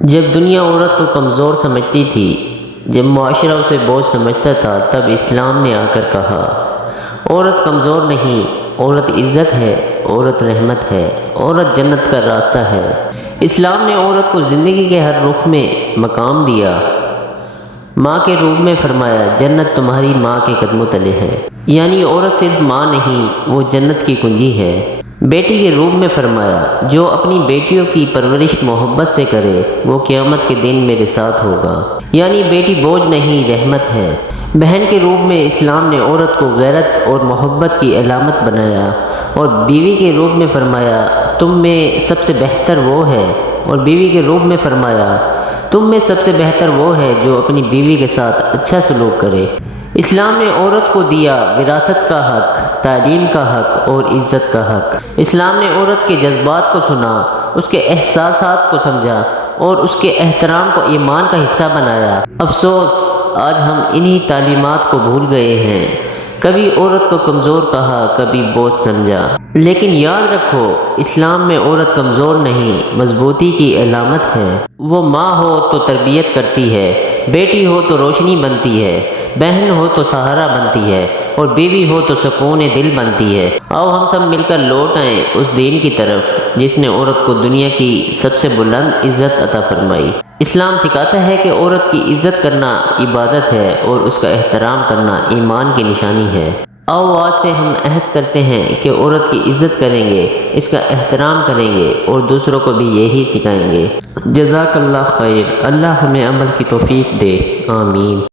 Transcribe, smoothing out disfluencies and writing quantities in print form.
جب دنیا عورت کو کمزور سمجھتی تھی، جب معاشرہ اسے بوجھ سمجھتا تھا، تب اسلام نے آ کر کہا، عورت کمزور نہیں، عورت عزت ہے، عورت رحمت ہے، عورت جنت کا راستہ ہے۔ اسلام نے عورت کو زندگی کے ہر رخ میں مقام دیا۔ ماں کے روپ میں فرمایا، جنت تمہاری ماں کے قدموں تلے ہے، یعنی عورت صرف ماں نہیں، وہ جنت کی کنجی ہے۔ بیٹی کے روپ میں فرمایا، جو اپنی بیٹیوں کی پرورش محبت سے کرے، وہ قیامت کے دن میرے ساتھ ہوگا، یعنی بیٹی بوجھ نہیں، رحمت ہے۔ بہن کے روپ میں اسلام نے عورت کو غیرت اور محبت کی علامت بنایا، اور بیوی کے روپ میں فرمایا، تم میں سب سے بہتر وہ ہے، اور بیوی کے روپ میں فرمایا، تم میں سب سے بہتر وہ ہے جو اپنی بیوی کے ساتھ اچھا سلوک کرے۔ اسلام نے عورت کو دیا وراثت کا حق، تعلیم کا حق اور عزت کا حق۔ اسلام نے عورت کے جذبات کو سنا، اس کے احساسات کو سمجھا اور اس کے احترام کو ایمان کا حصہ بنایا۔ افسوس، آج ہم انہی تعلیمات کو بھول گئے ہیں۔ کبھی عورت کو کمزور کہا، کبھی بوجھ سمجھا۔ لیکن یاد رکھو، اسلام میں عورت کمزور نہیں، مضبوطی کی علامت ہے۔ وہ ماں ہو تو تربیت کرتی ہے، بیٹی ہو تو روشنی بنتی ہے، بہن ہو تو سہارا بنتی ہے، اور بیوی ہو تو سکون دل بنتی ہے۔ آؤ ہم سب مل کر لوٹ آئیں اس دین کی طرف جس نے عورت کو دنیا کی سب سے بلند عزت عطا فرمائی۔ اسلام سکھاتا ہے کہ عورت کی عزت کرنا عبادت ہے اور اس کا احترام کرنا ایمان کی نشانی ہے۔ آؤ آج سے ہم عہد کرتے ہیں کہ عورت کی عزت کریں گے، اس کا احترام کریں گے اور دوسروں کو بھی یہی سکھائیں گے۔ جزاک اللہ خیر۔ اللہ ہمیں عمل کی توفیق دے، آمین۔